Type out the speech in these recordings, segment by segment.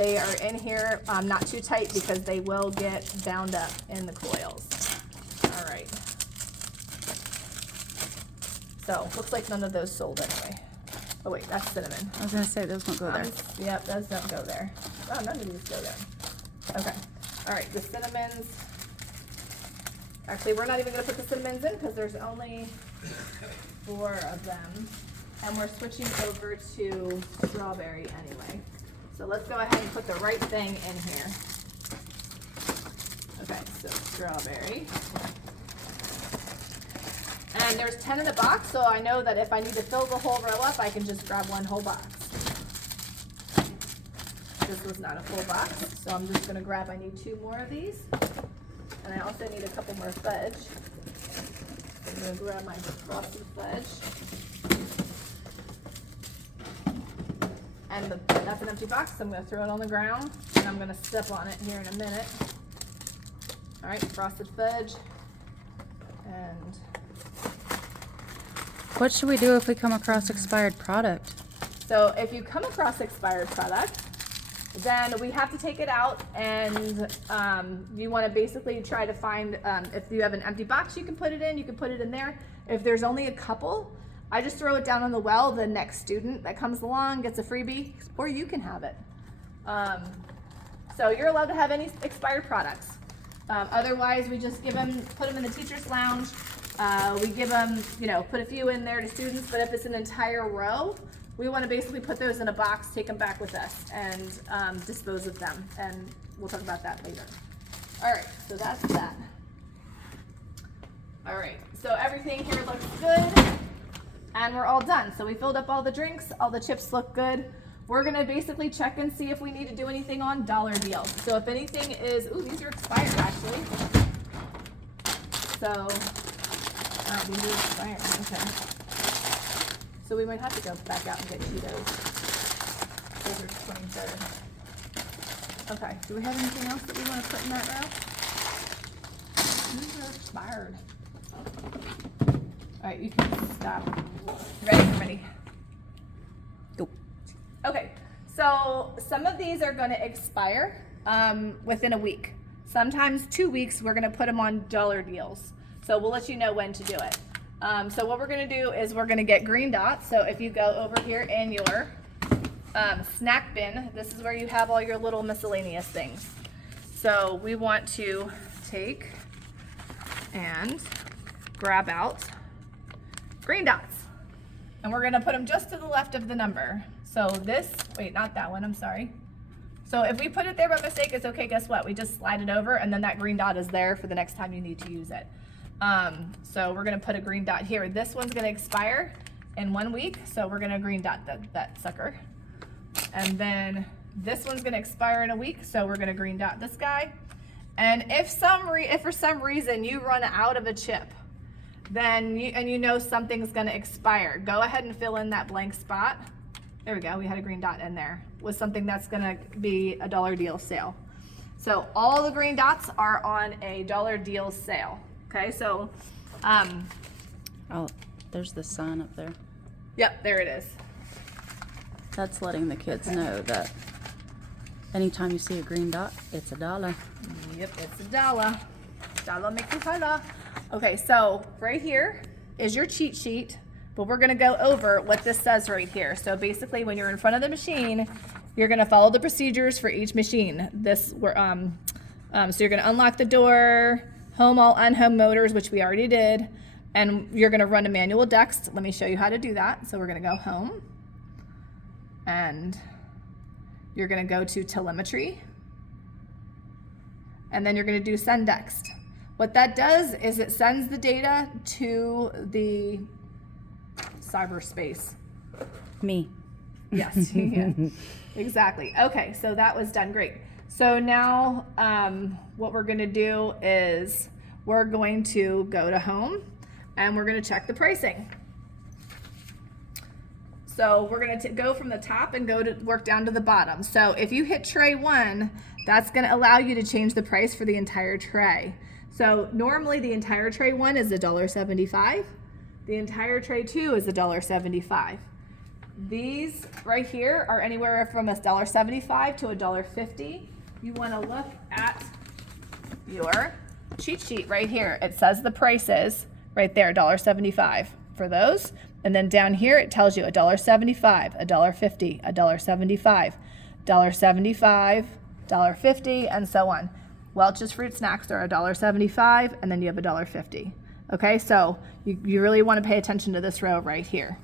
They are in here, not too tight because they will get bound up in the coils. All right. So looks like none of those sold anyway. Oh wait, that's cinnamon. I was gonna say those won't go there. Yep, those don't go there. Oh, none of these go there. Okay. All right, the cinnamons. Actually, we're not even gonna put the cinnamons in because there's only 4 of them. And we're switching over to strawberry anyway. So let's go ahead and put the right thing in here. Okay, so strawberry. And there's 10 in the box, so I know that if I need to fill the whole row up, I can just grab one whole box. This was not a full box, so I'm just gonna grab, I need 2 more of these. And I also need a couple more fudge. I'm gonna grab my frosted fudge. And that's an empty box, so I'm gonna throw it on the ground, and I'm gonna step on it here in a minute. All right, frosted fudge. And What should we do if we come across expired product? so if you come across expired product, then we have to take it out, and you want to basically try to find, if you have an empty box you can put it in, you can put it in there. If there's only a couple, I just throw it down on the well. The next student that comes along gets a freebie, or you can have it. So you're allowed to have any expired products. Otherwise, we just give them, put them in the teacher's lounge. We give them, put a few in there to students, but if it's an entire row, we want to basically put those in a box, take them back with us, and dispose of them. And we'll talk about that later. All right, so that's that. All right, so everything here looks good, and we're all done. So we filled up all the drinks, all the chips look good. We're gonna basically check and see if we need to do anything on dollar deals. So if anything is, ooh, these are expired actually. So, these are expired, okay. So we might have to go back out and get Cheetos. Those are 23rd. Okay, do we have anything else that we wanna put in that row? These are expired. All right, you can stop. Ready? Go. Okay, so some of these are going to expire within a week. Sometimes 2 weeks. We're going to put them on dollar deals. So we'll let you know when to do it. So what we're going to do is we're going to get green dots. So if you go over here in your snack bin, this is where you have all your little miscellaneous things. So we want to take and grab out green dots. And we're gonna put them just to the left of the number. So this, wait, not that one, I'm sorry. So if we put it there by mistake, it's okay, guess what? We just slide it over and then that green dot is there for the next time you need to use it. So we're gonna put a green dot here. This one's gonna expire in 1 week, so we're gonna green dot that sucker. And then this one's gonna expire in a week, so we're gonna green dot this guy. And if for some reason you run out of a chip, then you know something's gonna expire, go ahead and fill in that blank spot. There we go, we had a green dot in there with something that's gonna be a dollar deal sale. So all the green dots are on a dollar deal sale. Okay, so Oh, there's the sign up there. yep, there it is. That's letting the kids know that anytime you see a green dot, it's $1. Yep, it's $1. Dollar make you holla. Okay, so right here is your cheat sheet, but we're gonna go over what this says right here. So basically when you're in front of the machine, you're gonna follow the procedures for each machine. So you're gonna unlock the door, home all unhome motors, which we already did, and you're gonna run a manual dext. Let me show you how to do that. So we're gonna go home, and you're gonna go to telemetry, and then you're gonna do send dext. What that does is it sends the data to the cyberspace. Me. Yes, yeah, exactly. Okay, so that was done great. So now what we're gonna do is we're going to go to home and we're gonna check the pricing. So we're gonna go from the top and work down to the bottom. So if you hit tray 1, that's gonna allow you to change the price for the entire tray. So normally the entire tray 1 is $1.75. The entire tray 2 is $1.75. These right here are anywhere from $1.75 to $1.50. You want to look at your cheat sheet right here. It says the prices right there, $1.75 for those. And then down here it tells you $1.75, $1.50, $1.75, $1.75, $1.50, and so on. Welch's fruit snacks are $1.75, and then you have $1.50. Okay, so you really want to pay attention to this row right here.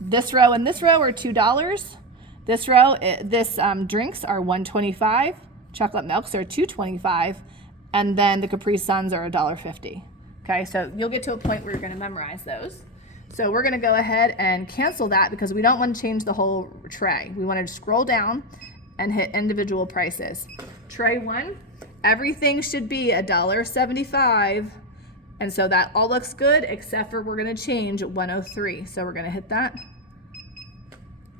This row and this row are $2. This row, drinks are $1.25, chocolate milks are $2.25, and then the Capri Suns are $1.50. Okay, so you'll get to a point where you're going to memorize those. So we're going to go ahead and cancel that because we don't want to change the whole tray. We want to scroll down and hit individual prices. Tray 1, everything should be $1.75, and so that all looks good except for we're going to change 103. So we're going to hit that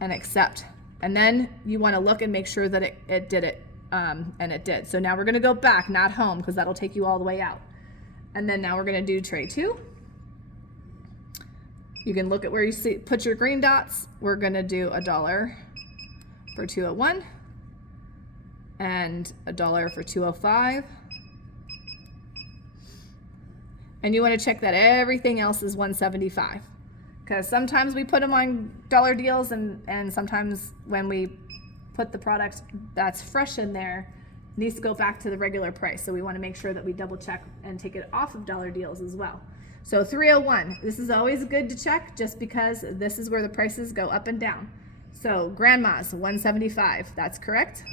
and accept. And then you want to look and make sure that it did it, and it did. So now we're going to go back, not home, because that'll take you all the way out. And then now we're going to do tray 2. You can look at where you see, put your green dots. We're going to do $1 for 201 and $1 for 205. And you want to check that everything else is $1.75, because sometimes we put them on dollar deals, and sometimes when we put the product that's fresh in there, it needs to go back to the regular price. So we want to make sure that we double check and take it off of dollar deals as well. So 301, this is always good to check just because this is where the prices go up and down. So Grandma's $1.75, that's correct.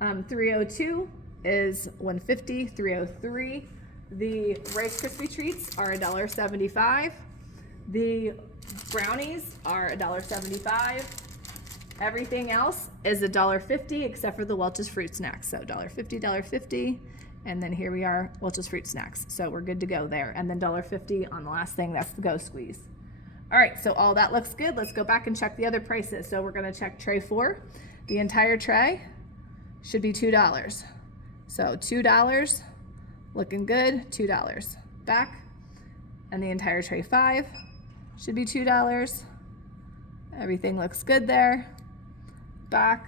302 is $1.50, 303. The Rice Krispie treats are $1.75. The brownies are $1.75. Everything else is $1.50 except for the Welch's fruit snacks. So $1.50, $1.50. And then here we are, Welch's fruit snacks. So we're good to go there. And then $1.50 on the last thing, that's the Go Squeeze. All right, so all that looks good. Let's go back and check the other prices. So we're gonna check tray 4. The entire tray should be $2. So $2, looking good, $2. Back, and the entire tray 5 should be $2. Everything looks good there. Back,